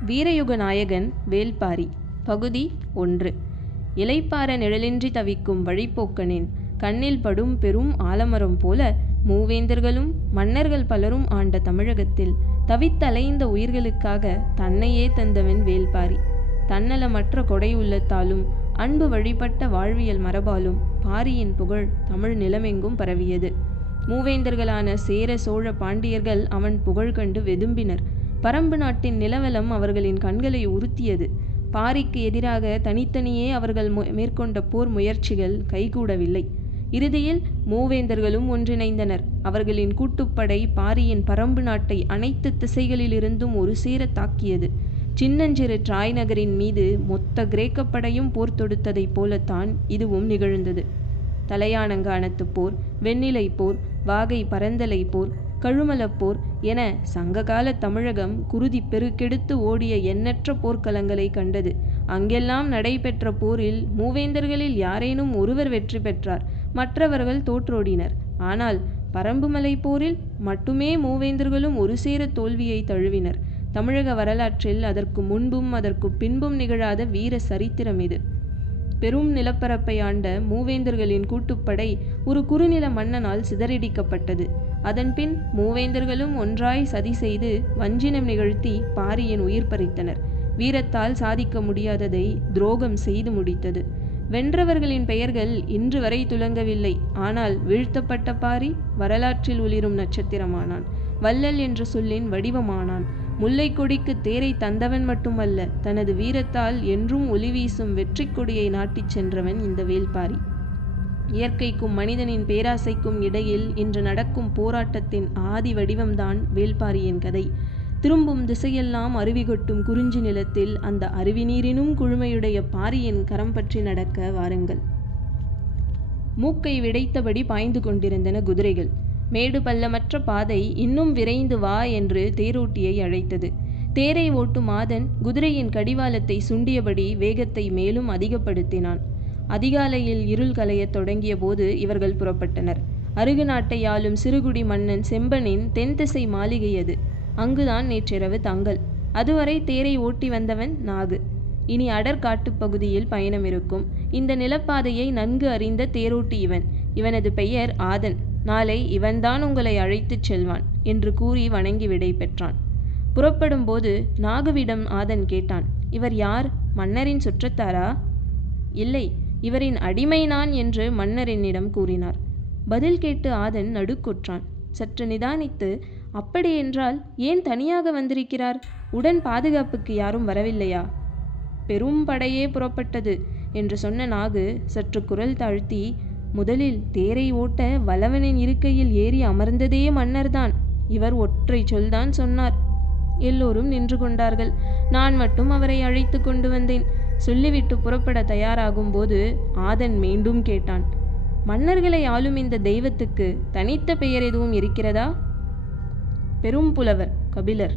வீரயுக நாயகன் வேள்பாரி. பகுதி 1. இளைப்பாற நிழலின்றி தவிக்கும் வழிப்போக்கனின் கண்ணில் படும் பெரும் ஆலமரம் போல மூவேந்தர்களும் மன்னர்கள் பலரும் ஆண்ட தமிழகத்தில் தவித்தலைந்த உயிர்களுக்காக தன்னையே தந்தவன் வேள்பாரி. தன்னலமற்ற கொடை உள்ளத்தாலும் அன்பு வழிபட்ட வாழ்வியல் மரபாலும் பாரியின் புகழ் தமிழ் நிலமெங்கும் பரவியது. மூவேந்தர்களான சேர சோழ பாண்டியர்கள் அவன் புகழ் கண்டு வெதும்பினர். பரம்பு நாட்டின் நிலவலம் அவர்களின் கண்களை உறுத்தியது. பாரிக்கு எதிராக தனித்தனியே அவர்கள் மேற்கொண்ட போர் முயற்சிகள் கைகூடவில்லை. இறுதியில் மூவேந்தர்களும் ஒன்றிணைந்தனர். அவர்களின் கூட்டுப்படை பாரியின் பரம்பு நாட்டை அனைத்து திசைகளிலிருந்தும் ஒரு சேர தாக்கியது. சின்னஞ்சிறு ட்ராய் நகரின் மீது மொத்த கிரேக்க படையும் போர் தொடுத்ததைப் போலத்தான் இதுவும் நிகழ்ந்தது. தலையானங்கானத்து போர், வெண்ணிலை போர், வாகை பரந்தலை போர், கழுமலப்போர் என சங்ககால தமிழகம் குருதி பெருக்கெடுத்து ஓடிய எண்ணற்ற போர்க்களங்களை கண்டது. அங்கெல்லாம் நடைபெற்ற போரில் மூவேந்தர்களில் யாரேனும் ஒருவர் வெற்றி பெற்றார், மற்றவர்கள் தோற்றோடினர். ஆனால் பரம்புமலை போரில் மட்டுமே மூவேந்தர்களும் ஒரு சேர தோல்வியை தழுவினர். தமிழக வரலாற்றில் அதற்கு முன்பும் அதற்கு பின்பும் நிகழாத வீர சரித்திரம் இது. பெரும் நிலப்பரப்பை ஆண்ட மூவேந்தர்களின் கூட்டுப்படை ஒரு குறுநில மன்னனால் சிதறடிக்கப்பட்டது. அதன்பின் மூவேந்தர்களும் ஒன்றாய் சதி செய்து வஞ்சினம் நிகழ்த்தி பாரியின் உயிர் பறித்தனர். வீரத்தால் சாதிக்க முடியாததை துரோகம் செய்து முடித்தது. வென்றவர்களின் பெயர்கள் இன்று வரை துலங்கவில்லை. ஆனால் வீழ்த்தப்பட்ட பாரி வரலாற்றில் ஒளிரும் நட்சத்திரமானான். வள்ளல் என்ற சொல்லின் வடிவமானான். முல்லை கொடிக்கு தேரை தந்தவன் மட்டுமல்ல, தனது வீரத்தால் என்றும் ஒளி வீசும் வெற்றி கொடியை நாட்டிச் சென்றவன் இந்த வேள்பாரி. இயற்கைக்கும் மனிதனின் பேராசைக்கும் இடையில் இன்று நடக்கும் போராட்டத்தின் ஆதி வடிவம்தான் வேள்பாரியின் கதை. திரும்பும் திசையெல்லாம் அருவி கொட்டும் குறிஞ்சி நிலத்தில் அந்த அருவி நீரினும் குழுமையுடைய பாரியின் கரம் பற்றி நடக்க வாருங்கள். மூக்கை விடைத்தபடி பாய்ந்து கொண்டிருந்தன குதிரைகள். மேடு பள்ளமற்ற பாதை இன்னும் விரைந்து வா என்று தேரோட்டியை அழைத்தது. தேரை ஓட்டும் மாதன் குதிரையின் கடிவாளத்தை சுண்டியபடி வேகத்தை மேலும் அதிகப்படுத்தினான். அதிகாலையில் இருள் கலையத் தொடங்கிய போது இவர்கள் புறப்பட்டனர். அருகு நாட்டை ஆளும் சிறுகுடி மன்னன் செம்பனின் தென்திசை மாளிகை அது. அங்குதான் நேற்றிரவு தங்கல். அதுவரை தேரை ஓட்டி வந்தவன் நாகு. இனி அடர் காட்டுப் பகுதியில் பயணம் இருக்கும். இந்த நிலப்பாதையை நன்கு அறிந்த தேரோட்டி இவன். இவனது பெயர் ஆதன். நாளை இவன்தான் உங்களை அழைத்துச் செல்வான் என்று கூறி வணங்கி விடை பெற்றான். புறப்படும் போது நாகுவிடம் ஆதன் கேட்டான், இவர் யார்? மன்னரின் சுற்றத்தாரா? இல்லை, இவரின் அடிமை நான் என்று மன்னர் என்னிடம் கூறினார். பதில் கேட்டு ஆதன் நடுக்குற்றான். சற்று நிதானித்து, அப்படியென்றால் ஏன் தனியாக வந்திருக்கிறார்? உடன் பாதுகாப்புக்கு யாரும் வரவில்லையா? பெரும் படையே புறப்பட்டது என்று சொன்ன நாகு சற்று குரல் தாழ்த்தி, முதலில் தேரை ஓட்ட வல்லவனின் இருக்கையில் ஏறி அமர்ந்ததே மன்னர்தான். இவர் ஒற்றை சொல்தான் சொன்னார். எல்லோரும் நின்று கொண்டார்கள். நான் மட்டும் அவரை அழைத்து கொண்டு வந்தேன். சொல்லிவிட்டு புறப்பட தயாராகும் போது ஆதன் மீண்டும் கேட்டான், மன்னர்களை ஆளும் இந்த தெய்வத்துக்கு தனித்த பெயர் எதுவும் இருக்கிறதா? பெரும் புலவர் கபிலர்.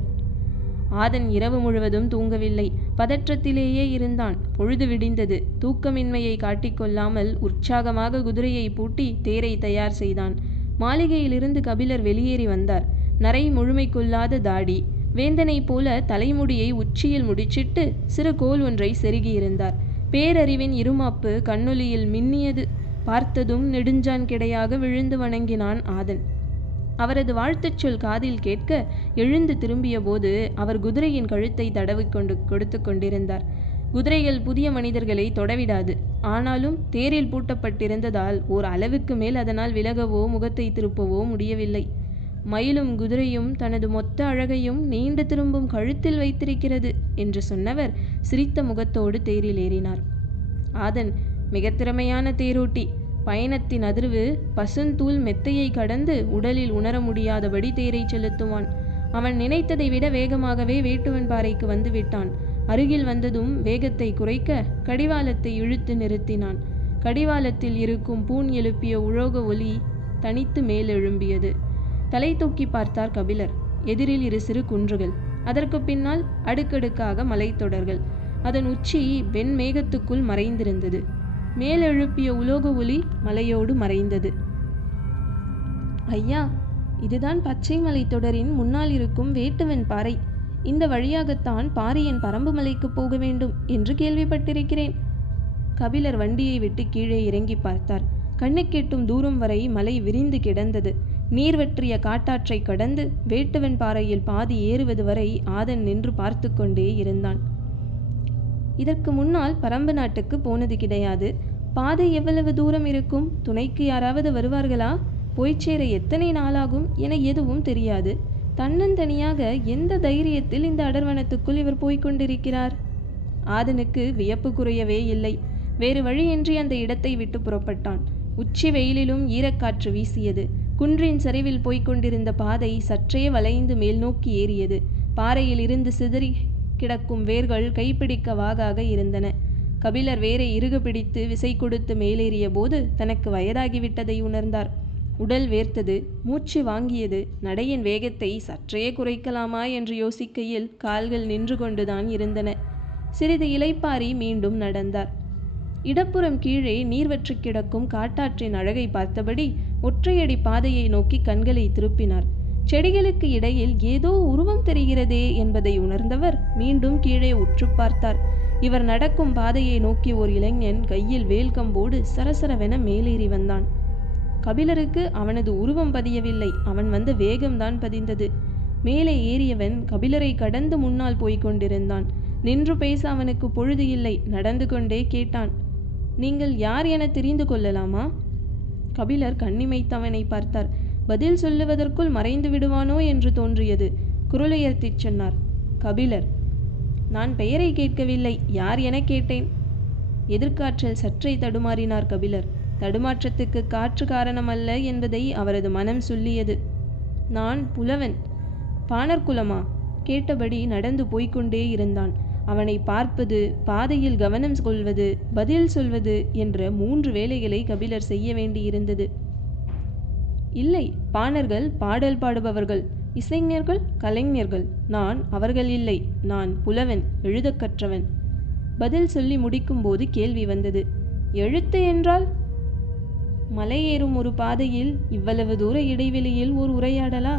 ஆதன் இரவு முழுவதும் தூங்கவில்லை. பதற்றத்திலேயே இருந்தான். பொழுது விடிந்தது. தூக்கமின்மையை காட்டிக்கொள்ளாமல் உற்சாகமாக குதிரையை பூட்டி தேரை தயார் செய்தான். மாளிகையிலிருந்து கபிலர் வெளியேறி வந்தார். நரை முழுமை கொள்ளாத தாடி, வேந்தனை போல தலைமுடியை உச்சியில் முடிச்சிட்டு சிறு கோல் ஒன்றை செருகியிருந்தார். பேரறிவின் இருமாப்பு கண்ணொலியில் மின்னியது. பார்த்ததும் நெடுஞ்சான் கிடையாக விழுந்து வணங்கினான் ஆதன். அவரது வாழ்த்துச் சொல் காதில் கேட்க எழுந்து திரும்பிய போது அவர் குதிரையின் கழுத்தை தடவி கொடுத்து கொண்டிருந்தார். குதிரைகள் புதிய மனிதர்களை தொடவிடாது. ஆனாலும் தேரில் பூட்டப்பட்டிருந்ததால் ஓர் அளவுக்கு மேல் அதனால் விலகவோ முகத்தை திருப்பவோ முடியவில்லை. மயிலும் குதிரையும் தனது மொத்த அழகையும் நீண்டு திரும்பும் கழுத்தில் வைத்திருக்கிறது என்று சொன்னவர் சிரித்த முகத்தோடு தேரில் ஏறினார். ஆதன் மிக திறமையான தேரோட்டி. பயணத்தின் அதிர்வு பசுந்தூள் மெத்தையை கடந்து உடலில் உணர முடியாதபடி தேரை செலுத்துவான். அவன் நினைத்ததை விட வேகமாகவே வேட்டுவன் பாறைக்கு வந்து விட்டான். அருகில் வந்ததும் வேகத்தை குறைக்க கடிவாளத்தை இழுத்து நிறுத்தினான். கடிவாளத்தில் இருக்கும் பூண் எழுப்பிய உலோக ஒலி தனித்து மேலெழும்பியது. தலை தூக்கி பார்த்தார் கபிலர். எதிரில் 2 சிறு குன்றுகள். அதற்கு பின்னால் அடுக்கடுக்காக மலைத்தொடர்கள். அதன் உச்சி வெண்மேகத்துக்குள் மறைந்திருந்தது. மேலெழுப்பிய உலோக ஒலி மலையோடு மறைந்தது. ஐயா, இதுதான் பச்சை மலை தொடரின் முன்னால் இருக்கும் வேட்டுவன் பாறை. இந்த வழியாகத்தான் பாரியின் பரம்பு மலைக்கு போக வேண்டும் என்று கேள்விப்பட்டிருக்கிறேன். கபிலர் வண்டியை விட்டு கீழே இறங்கி பார்த்தார். கண்ணுக்கெட்டும் தூரம் வரை மலை விரிந்து கிடந்தது. நீர் வற்றிய காட்டாற்றை கடந்து வேட்டுவன் பாறையில் பாதி ஏறுவது வரை ஆதன் நின்று பார்த்து கொண்டே இருந்தான். இதற்கு முன்னால் பரம்பு நாட்டுக்கு போனது கிடையாது. பாதை எவ்வளவு தூரம் இருக்கும், துணைக்கு யாராவது வருவார்களா, போய்ச் சேர எத்தனை நாளாகும் என எதுவும் தெரியாது. தன்னந்தனியாக எந்த தைரியத்தில் இந்த அடர்வனத்துக்குள் இவர் போய்கொண்டிருக்கிறார்? ஆதனுக்கு வியப்பு குறையவே இல்லை. வேறு வழியின்றி அந்த இடத்தை விட்டு புறப்பட்டான். உச்சி வெயிலிலும் ஈரக்காற்று வீசியது. குன்றின் சரிவில் போய்கொண்டிருந்த பாதை சற்றே வளைந்து மேல் நோக்கி ஏறியது. பாறையில் இருந்து சிதறி கிடக்கும் வேர்கள் கைப்பிடிக்க வாகாக இருந்தன. கபிலர் வேரை இறுக பிடித்து விசை கொடுத்து மேலேறிய போது தனக்கு வயதாகிவிட்டதை உணர்ந்தார். உடல் வேர்த்தது, மூச்சு வாங்கியது. நடையின் வேகத்தை சற்றே குறைக்கலாமா என்று யோசிக்கையில் கால்கள் நின்று கொண்டுதான் இருந்தன. சிறிது இளைப்பாரி மீண்டும் நடந்தார். இடப்புறம் கீழே நீர்வற்றி கிடக்கும் காட்டாற்றின் அழகை பார்த்தபடி ஒற்றையடி பாதையை நோக்கி கண்களை திருப்பினார். செடிகளுக்கு இடையில் ஏதோ உருவம் தெரிகிறதே என்பதை உணர்ந்தவர் மீண்டும் கீழே உற்று பார்த்தார். இவர் நடக்கும் பாதையை நோக்கி ஓர் இளைஞன் கையில் வேல்கம்போடு சரசரவென மேலேறி வந்தான். கபிலருக்கு அவனது உருவம் பதியவில்லை, அவன் வந்த வேகம்தான் பதிந்தது. மேலே ஏறியவன் கபிலரை கடந்து முன்னால் போய்க் கொண்டிருந்தான். நின்று பேச அவனுக்கு பொழுது இல்லை. நடந்து கொண்டே கேட்டான், நீங்கள் யார் என தெரிந்து கொள்ளலாமா? கபிலர் கண்ணிமைத்தவனை பார்த்தார். பதில் சொல்லுவதற்குள் மறைந்து விடுவானோ என்று தோன்றியது. குரலுயர்த்திச் சொன்னார், கபிலர். நான் பெயரை கேட்கவில்லை, யார் என கேட்டேன். எதிர்காற்றில் சற்றே தடுமாறினார் கபிலர். தடுமாற்றத்துக்கு காற்று காரணமல்ல என்பதை அவரது மனம் சொல்லியது. நான் புலவன். பாணர்குலமா? கேட்டபடி நடந்து போய்கொண்டே இருந்தான். அவனை பார்ப்பது, பாதையில் கவனம் கொள்வது, பதில் சொல்வது என்ற 3 வேலைகளை கபிலர் செய்ய வேண்டியிருந்தது. இல்லை, பாணர்கள் பாடல் பாடுபவர்கள், இசைஞர்கள் கலைஞர்கள். நான் அவர்கள் இல்லை. நான் புலவன், எழுத கற்றவன். பதில் சொல்லி முடிக்கும்போது கேள்வி வந்தது. எழுத்து என்றால்? மலையேறும் ஒரு பாதையில் இவ்வளவு தூர இடைவெளியில் ஓர் உரையாடலா?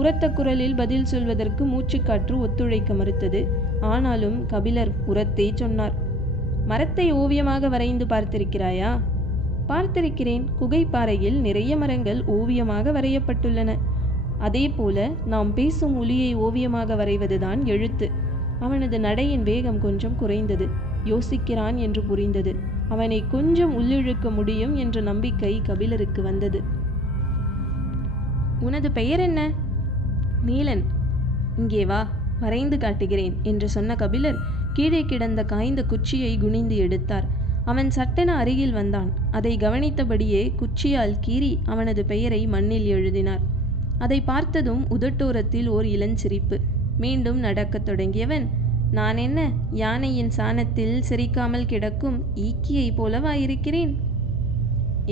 உரத்த குரலில் பதில் சொல்வதற்கு மூச்சுக்காற்று ஒத்துழைக்க மறுத்தது. ஆனாலும் கபிலர் உரத்தே சொன்னார். மரத்தை ஓவியமாக வரைந்து பார்த்திருக்கிறாயா? பார்த்திருக்கிறேன். குகைப்பாறையில் நிறைய மரங்கள் ஓவியமாக வரையப்பட்டுள்ளன. அதே போல நாம் பேசும் ஒலியை ஓவியமாக வரைவதுதான் எழுத்து. அவனது நடையின் வேகம் கொஞ்சம் குறைந்தது. யோசிக்கிறான் என்று புரிந்தது. அவனை கொஞ்சம் உள்ளிழுக்க முடியும் என்ற நம்பிக்கை கபிலருக்கு வந்தது. உனது பெயர் என்ன? நீலன். இங்கே வா, வரைந்து காட்டுகிறேன் என்று சொன்ன கபிலர் கீழே கிடந்த காய்ந்த குச்சியை குனிந்து எடுத்தார். அவன் சட்டென அருகில் வந்தான். அதை கவனித்தபடியே குச்சியால் கீறி அவனது பெயரை மண்ணில் எழுதினார். அதை பார்த்ததும் உதட்டோரத்தில் ஓர் இளஞ்சிரிப்பு. மீண்டும் நடக்கத் தொடங்கியவன், நான் என்ன யானையின் சாணத்தில் சிரிக்காமல் கிடக்கும் ஈக்கியை போலவா இருக்கிறேன்?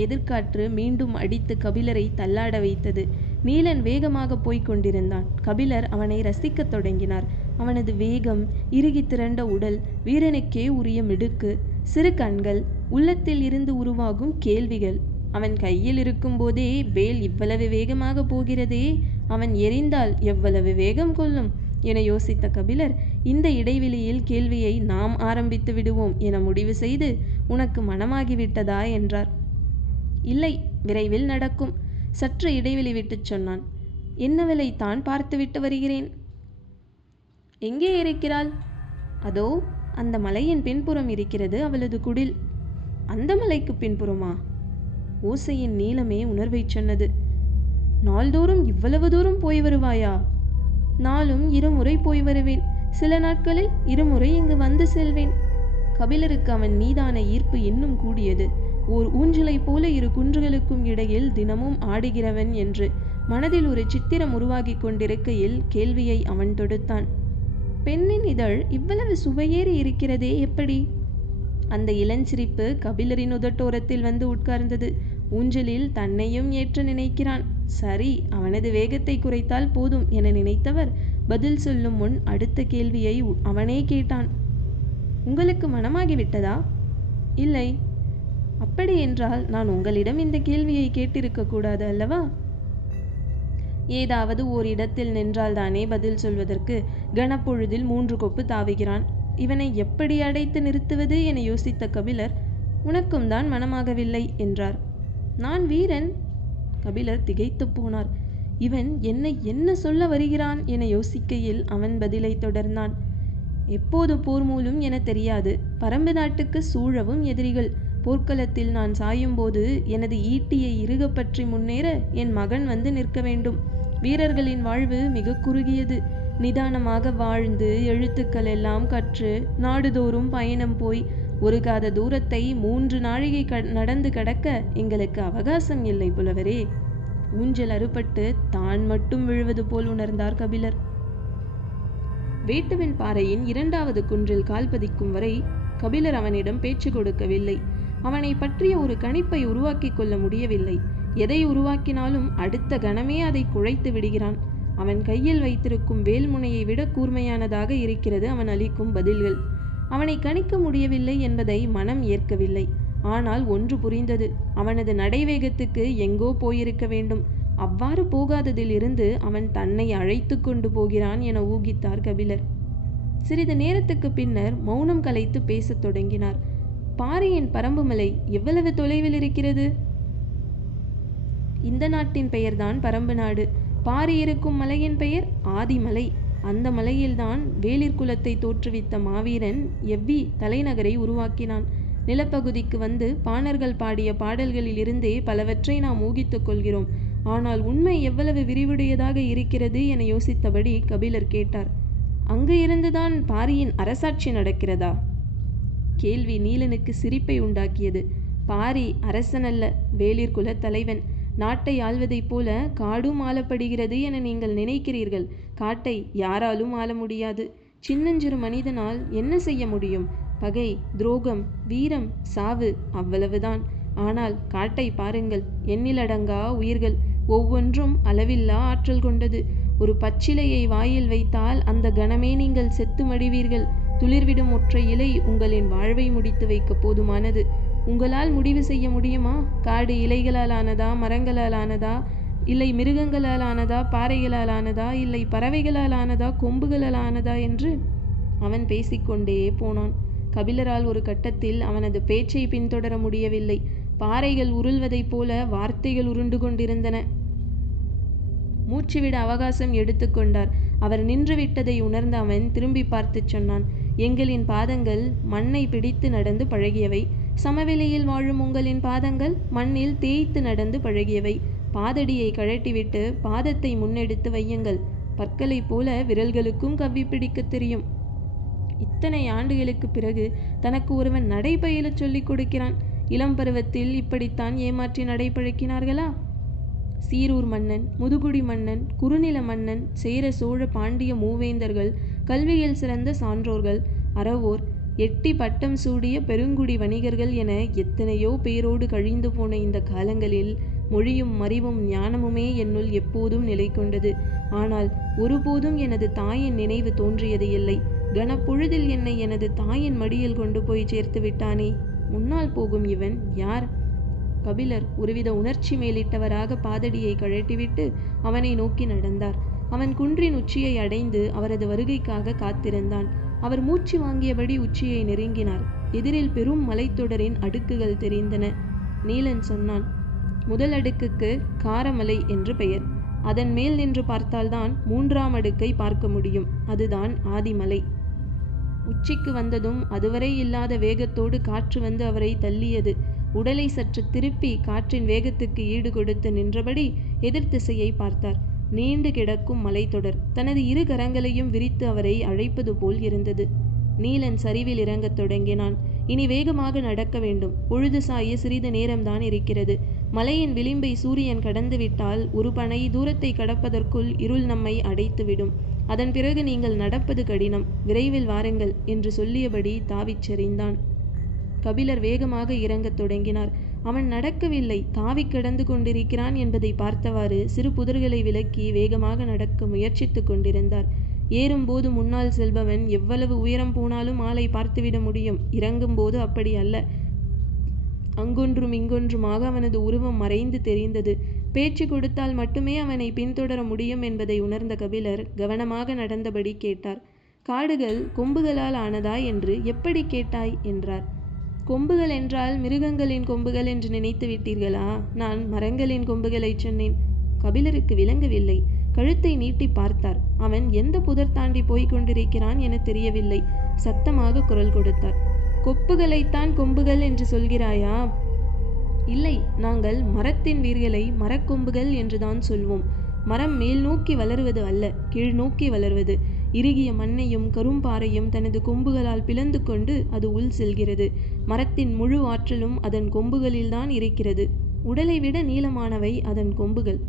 எதிர்காற்று மீண்டும் அடித்து கபிலரை தள்ளாட வைத்தது. நீலன் வேகமாக போய்க் கொண்டிருந்தான். கபிலர் அவனை ரசிக்கத் தொடங்கினார். அவனது வேகம், இறுகி திரண்ட உடல், வீரனுக்கே உரிய மிடுக்கு, சிறு கண்கள், உள்ளத்தில் இருந்து உருவாகும் கேள்விகள். அவன் கையில் இருக்கும்போதே வேல் இவ்வளவு வேகமாக போகிறதே, அவன் எரிந்தால் எவ்வளவு வேகம் கொள்ளும் என யோசித்த கபிலர் இந்த இடைவெளியில் கேள்வியை நாம் ஆரம்பித்து விடுவோம் என முடிவு செய்து, உனக்கு மனமாகிவிட்டதா என்றார். இல்லை, விரைவில் நடக்கும். சற்று இடைவெளி விட்டுச் சொன்னான். என்னவளை தான் பார்த்துவிட்டு வருகிறேன். எங்கே இருக்கிறாள்? அதோ அந்த மலையின் பின்புறம் இருக்கிறது அவளது குடில். அந்த மலைக்கு பின்புறமா? ஓசையின் நீளமே உணர்வை சொன்னது. நாள்தோறும் இவ்வளவு தூரம் போய் வருவாயா? நாளும் 2 முறை போய் வருவேன். சில நாட்களில் 2 முறை இங்கு வந்து செல்வேன். கபிலருக்கு அவன் மீதான ஈர்ப்பு இன்னும் கூடியது. ஓர் ஊஞ்சலை போல 2 குன்றுகளுக்கும் இடையில் தினமும் ஆடுகிறவன் என்று மனதில் ஒரு சித்திரம் உருவாகி கொண்டிருக்கையில் கேள்வியை அவன் தொடுத்தான். பெண்ணின் இதழ் இவ்வளவு சுவையேறி இருக்கிறதே எப்படி? அந்த இளஞ்சிரிப்பு கபிலரின் உதட்டோரத்தில் வந்து உட்கார்ந்தது. ஊஞ்சலில் தன்னையும் ஏற்ற நினைக்கிறான். சரி, அவனது வேகத்தை குறைத்தால் போதும் என நினைத்தவர் பதில் சொல்லும் முன் அடுத்த கேள்வியை அவனே கேட்டான். உங்களுக்கு மனமாகிவிட்டதா? இல்லை. அப்படி என்றால் நான் உங்களிடம் இந்த கேள்வியை கேட்டிருக்க கூடாது அல்லவா? ஏதாவது ஓர் இடத்தில் நின்றால்தானே பதில் சொல்வதற்கு கனப்பொழுதில் 3 கொப்பு தாவுகிறான். இவனை எப்படி அடைத்து நிறுத்துவது என யோசித்த கபிலர், உனக்கும் தான் மனமாகவில்லை என்றார். நான் வீரன். கபிலர் திகைத்து போனார். இவன் என்னை என்ன சொல்ல வருகிறான் என யோசிக்கையில் அவன் பதிலை தொடர்ந்தான். எப்போது போர் மூலும் என தெரியாது. பரம்பு நாட்டுக்கு சூழவும் எதிரிகள். போர்க்களத்தில் நான் சாயும்போது எனது ஈட்டியை இறுகப் பற்றி முன்னேற என் மகன் வந்து நிற்க வேண்டும். வீரர்களின் வாழ்வு மிக குறுகியது. நிதானமாக வாழ்ந்து எழுத்துக்கள் எல்லாம் கற்று நாடுதோறும் பயணம் போய் ஒரு காத தூரத்தை 3 நாழிகை நடந்து கடக்க எங்களுக்கு அவகாசம் இல்லை புலவரே. ஊஞ்சல் அறுபட்டு தான் மட்டும் விழுவது போல் உணர்ந்தார் கபிலர். வேட்டுவன் பாறையின் 2வது குன்றில் கால் பதிக்கும் வரை கபிலர் அவனிடம் பேச்சு கொடுக்கவில்லை. அவனை பற்றிய ஒரு கணிப்பை உருவாக்கி கொள்ள முடியவில்லை. எதை உருவாக்கினாலும் அடுத்த கணமே அதை குழைத்து விடுகிறான். அவன் கையில் வைத்திருக்கும் வேல்முனையை விட கூர்மையானதாக இருக்கிறது அவன் அளிக்கும் பதில்கள். அவனை கணிக்க முடியவில்லை என்பதை மனம் ஏற்கவில்லை. ஆனால் ஒன்று புரிந்தது, அவனது நடைவேகத்துக்கு எங்கோ போயிருக்க வேண்டும். அவ்வாறு போகாததில் இருந்து அவன் தன்னை அழைத்து கொண்டு போகிறான் என ஊகித்தார் கபிலர். சிறிது நேரத்துக்கு பின்னர் மௌனம் கலைத்து பேசத் தொடங்கினார். பாரியின் பரம்புமலை எவ்வளவு தொலைவில் இருக்கிறது? இந்த நாட்டின் பெயர்தான் பரம்பு நாடு. பாரி இருக்கும் மலையின் பெயர் ஆதிமலை. அந்த மலையில்தான் வேளிர் குலத்தை தோற்றுவித்த மாவீரன் எவ்வி தலைநகரை உருவாக்கினான். நிலப்பகுதிக்கு வந்து பாணர்கள் பாடிய பாடல்களில் இருந்தே பலவற்றை நாம் ஊகித்துக் கொள்கிறோம். ஆனால் உண்மை எவ்வளவு விரிவுடையதாக இருக்கிறது என யோசித்தபடி கபிலர் கேட்டார். அங்கு இருந்துதான் பாரியின் அரசாட்சி நடக்கிறதா? கேள்வி நீலனுக்கு சிரிப்பை உண்டாக்கியது. பாரி அரசனல்ல, வேளிர் குல தலைவன். நாட்டை ஆள்வதைப் போல காடும் ஆளப்படுகிறது என நீங்கள் நினைக்கிறீர்கள். காட்டை யாராலும் ஆள முடியாது. சின்னஞ்சிறு மனிதனால் என்ன செய்ய முடியும்? பகை, துரோகம், வீரம், சாவு, அவ்வளவுதான். ஆனால் காட்டை பாருங்கள், எண்ணிலடங்கா உயிர்கள், ஒவ்வொன்றும் அளவில்லா ஆற்றல் கொண்டது. ஒரு பச்சிலையை வாயில் வைத்தால் அந்த கணமே நீங்கள் செத்து மடிவீர்கள். துளிர்விடும் ஒற்றை இலை உங்களின் வாழ்வை முடித்து வைக்க போதுமானது. உங்களால் முடிவு செய்ய முடியுமா? காடு இலைகளால் ஆனதா, மரங்களால் ஆனதா, இல்லை மிருகங்களால் ஆனதா, பாறைகளால் ஆனதா, இல்லை பறவைகளால் ஆனதா, கொம்புகளால் ஆனதா என்று அவன் பேசிக்கொண்டே போனான். கபிலரால் ஒரு கட்டத்தில் அவனது பேச்சை பின்தொடர முடியவில்லை. பாறைகள் உருள்வதைப் போல வார்த்தைகள் உருண்டு கொண்டிருந்தன. மூச்சுவிட அவகாசம் எடுத்துக்கொண்டார். அவர் நின்றுவிட்டதை உணர்ந்த அவன் திரும்பி பார்த்து சொன்னான். எங்களின் பாதங்கள் மண்ணை பிடித்து நடந்து பழகியவை. சமவெளியில் வாழும் உங்களின் பாதங்கள் மண்ணில் தேய்த்து நடந்து பழகியவை. பாதடியை கழட்டிவிட்டு பாதத்தை முன்னெடுத்து வையுங்கள். பற்களைப் போல விரல்களுக்கும் கவ்வி பிடிக்க தெரியும். இத்தனை ஆண்டுகளுக்கு பிறகு தனக்கு ஒருவன் நடைபயிலச் சொல்லிக் கொடுக்கிறான். இளம் பருவத்தில் இப்படித்தான் ஏமாற்றி நடைபழக்கினார்களா? சீரூர் மன்னன், முதுகுடி மன்னன், குறுநில மன்னன், சேர சோழ பாண்டிய மூவேந்தர்கள், கல்வியில் சிறந்த சான்றோர்கள், அறவோர், எட்டி பட்டம் சூடிய பெருங்குடி வணிகர்கள் என எத்தனையோ பேரோடு கழிந்து போன இந்த காலங்களில் மொழியும் அறிவும் ஞானமுமே என்னுள் எப்போதும் நிலை கொண்டது. ஆனால் ஒருபோதும் எனது தாயின் நினைவு தோன்றியது இல்லை. கனப்பொழுதில் என்னை எனது தாயின் மடியில் கொண்டு போய் சேர்த்து விட்டானே. முன்னால் போகும் இவன் யார்? கபிலர் ஒருவித உணர்ச்சி மேலிட்டவராக பாதடியை கழட்டிவிட்டு அவனை நோக்கி நடந்தார். அவன் குன்றின் உச்சியை அடைந்து அவரது வருகைக்காக காத்திருந்தான். அவர் மூச்சு வாங்கியபடி உச்சியை நெருங்கினார். எதிரில் பெரும் மலைத்தொடரின் அடுக்குகள் தெரிந்தன. நீலன் சொன்னான், முதல் அடுக்குக்கு காரமலை என்று பெயர். அதன் மேல் நின்று பார்த்தால்தான் 3ஆம் அடுக்கை பார்க்க முடியும். அதுதான் ஆதிமலை. உச்சிக்கு வந்ததும் அதுவரை இல்லாத வேகத்தோடு காற்று வந்து அவரை தள்ளியது. உடலை சற்று திருப்பி காற்றின் வேகத்துக்கு ஈடு கொடுத்து நின்றபடி எதிர் திசையை பார்த்தார். நீண்டு கிடக்கும் மலைத்தொடர் தனது 2 கரங்களையும் விரித்து அவரை அழைப்பது போல் இருந்தது. நீலன் சரிவில் இறங்கத் தொடங்கினான். இனி வேகமாக நடக்க வேண்டும். பொழுது சாய சிறிது நேரம்தான் இருக்கிறது. மலையின் விளிம்பை சூரியன் கடந்துவிட்டால் ஒரு பனை தூரத்தை கடப்பதற்குள் இருள் நம்மை அடைத்துவிடும். அதன் பிறகு நீங்கள் நடப்பது கடினம். விரைவில் வாருங்கள் என்று சொல்லியபடி தாவிச் செறிந்தான். கபிலர் வேகமாக இறங்கத் தொடங்கினார். அவன் நடக்கவில்லை, தாவி கிடந்து கொண்டிருக்கிறான் என்பதை பார்த்தவாறு சிறு புதர்களை விலக்கி வேகமாக நடக்க முயற்சித்து கொண்டிருந்தார். ஏறும்போது முன்னால் செல்பவன் எவ்வளவு உயரம் போனாலும் ஆளை பார்த்துவிட முடியும். இறங்கும்போது அப்படி அல்ல. அங்கொன்றும் இங்கொன்றுமாக அவனது உருவம் மறைந்து தெரிந்தது. பேச்சு கொடுத்தால் மட்டுமே அவனை பின்தொடர முடியும் என்பதை உணர்ந்த கபிலர் கவனமாக நடந்தபடி கேட்டார். காடுகள் கொம்புகளால் ஆனதா என்று எப்படி கேட்டாய் என்றார். கொம்புகள் என்றால் மிருகங்களின் கொம்புகள் என்று நினைத்து விட்டீர்களா? நான் மரங்களின் கொம்புகளை சொன்னேன். கபிலருக்கு விளங்கவில்லை. கழுத்தை நீட்டி பார்த்தார். அவன் எந்த புதர் தாண்டி போய்க் கொண்டிருக்கிறான் என தெரியவில்லை. சத்தமாக குரல் கொடுத்தார். கொப்புகளைத்தான் கொம்புகள் என்று சொல்கிறாயா? இல்லை, நாங்கள் மரத்தின் வேர்களை மரக்கொம்புகள் என்றுதான் சொல்வோம். மரம் மேல் நோக்கி வளருவது அல்ல, கீழ் நோக்கி வளர்வது. இறுகிய மண்ணையும் கரும்பாறையும் தனது கொம்புகளால் பிளந்து கொண்டு அது உள் செல்கிறது. மரத்தின் முழு ஆற்றலும் அதன் கொம்புகளில்தான் இருக்கிறது. உடலை விட நீளமானவை அதன் கொம்புகள்.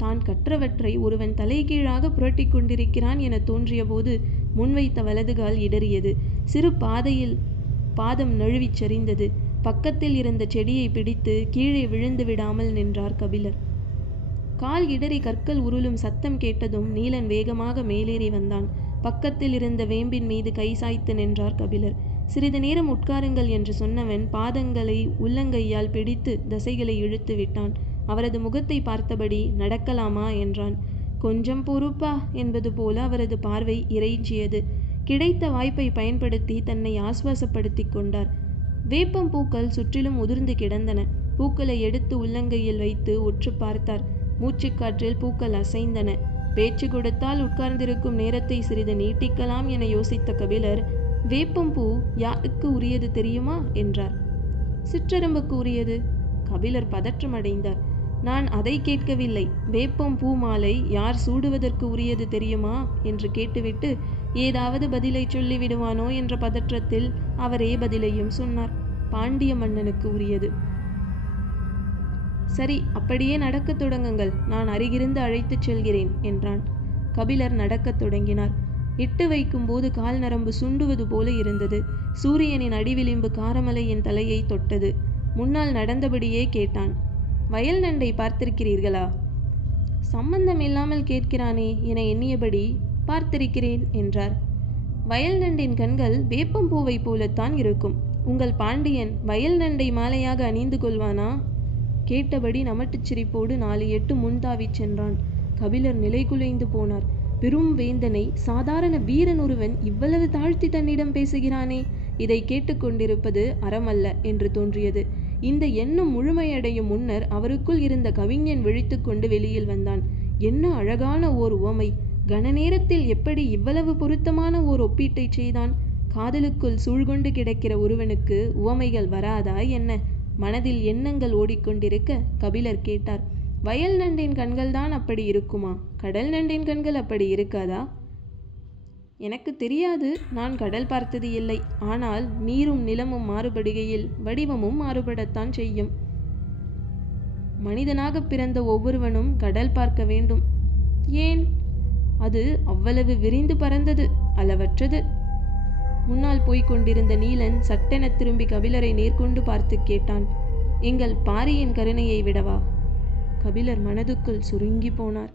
தான் கற்றவற்றை ஒருவன் தலைகீழாக புரட்டி கொண்டிருக்கிறான் என தோன்றிய போது முன்வைத்த வலதுகால் இடறியது. சிறு பாதையில் பாதம் நழுவிச் சரிந்தது. பக்கத்தில் இருந்த செடியை பிடித்து கீழே விழுந்து விடாமல் நின்றார் கபிலர். கால் இடறி கற்கள் உருளும் சத்தம் கேட்டதும் நீலன் வேகமாக மேலேறி வந்தான். பக்கத்தில் இருந்த வேம்பின் மீது கை சாய்த்து நின்றார் கபிலர். சிறிது நேரம் உட்காருங்கள் என்று சொன்னவன் பாதங்களை உள்ளங்கையால் பிடித்து தசைகளை இழுத்து விட்டான். அவரது முகத்தை பார்த்தபடி நடக்கலாமா என்றான். கொஞ்சம் பொறுப்பா என்பது போல அவரது பார்வை இறைஞ்சியது. கிடைத்த வாய்ப்பை பயன்படுத்தி தன்னை ஆசுவாசப்படுத்தி கொண்டார். வேப்பம் பூக்கள் சுற்றிலும் உதிர்ந்து கிடந்தன. பூக்களை எடுத்து உள்ளங்கையில் வைத்து உற்று பார்த்தார். மூச்சுக்காற்றில் பூக்கள் அசைந்தன. பேச்சு கொடுத்தால் உட்கார்ந்திருக்கும் நேரத்தை சிறிது நீட்டிக்கலாம் என யோசித்த கபிலர், வேப்பம் பூ யாருக்கு உரியது தெரியுமா என்றார். சிற்றெரும்புக்கு உரியது. கபிலர் பதற்றமடைந்தார். நான் அதை கேட்கவில்லை. வேப்பம் பூ மாலை யார் சூடுவதற்கு உரியது தெரியுமா என்று கேட்டுவிட்டு ஏதாவது பதிலை சொல்லிவிடுவானோ என்ற பதற்றத்தில் அவரே பதிலையும் சொன்னார். பாண்டிய மன்னனுக்கு உரியது. சரி, அப்படியே நடக்கத் தொடங்குங்கள். நான் அருகிருந்து அழைத்துச் செல்கிறேன் என்றான். கபிலர் நடக்கத் தொடங்கினார். இட்டு வைக்கும்போது கால் நரம்பு சுண்டுவது போல இருந்தது. சூரியனின் அடிவிளிம்பு காரமலையின் தலையை தொட்டது. முன்னால் நடந்தபடியே கேட்டான். வயல் நண்டை பார்த்திருக்கிறீர்களா? சம்பந்தம் இல்லாமல் கேட்கிறானே என எண்ணியபடி பார்த்திருக்கிறேன் என்றார். வயல் நண்டின் கண்கள் வேப்பம் பூவை போலத்தான் இருக்கும். உங்கள் பாண்டியன் வயல் நண்டை மாலையாக அணிந்து கொள்வானா? கேட்டபடி நமட்டுச் சிரிப்போடு 4 எட்டு முன்தாவிச் சென்றான். கபிலர் நிலை குலைந்து போனார். பெரும் வேந்தனை சாதாரண வீரன் ஒருவன் இவ்வளவு தாழ்த்தி தன்னிடம் பேசுகிறானே, இதை கேட்டுக்கொண்டிருப்பது அறமல்ல என்று தோன்றியது. இந்த எண்ணம் முழுமையடையும் முன்னர் அவருக்குள் இருந்த கவிஞன் விழித்து கொண்டு வெளியில் வந்தான். என்ன அழகான ஓர் உவமை! கன நேரத்தில் எப்படி இவ்வளவு பொருத்தமான ஓர் ஒப்பீட்டை செய்தான்? காதலுக்குள் சூழ்கொண்டு கிடக்கிற ஒருவனுக்கு உவமைகள் வராதா என்ன? மனதில் எண்ணங்கள் ஓடிக்கொண்டிருக்க கபிலர் கேட்டார். வயல் நண்டின் கண்கள்தான் அப்படி இருக்குமா? கடல் நண்டின் கண்கள் அப்படி இருக்காதா? எனக்கு தெரியாது. நான் கடல் பார்த்தது இல்லை. ஆனால் நீரும் நிலமும் மாறுபடுகையில் வடிவமும் மாறுபடத்தான் செய்யும். மனிதனாக பிறந்த ஒவ்வொருவனும் கடல் பார்க்க வேண்டும். ஏன்? அது அவ்வளவு விரிந்து பறந்தது, அளவற்றது. முன்னால் போய்க் கொண்டிருந்த நீலன் சட்டென திரும்பி கபிலரை நேர்கொண்டு பார்த்து கேட்டான். எங்கள் பாரியின் கருணையை விடவா? கபிலர் மனதுக்குள் சுருங்கி போனார்.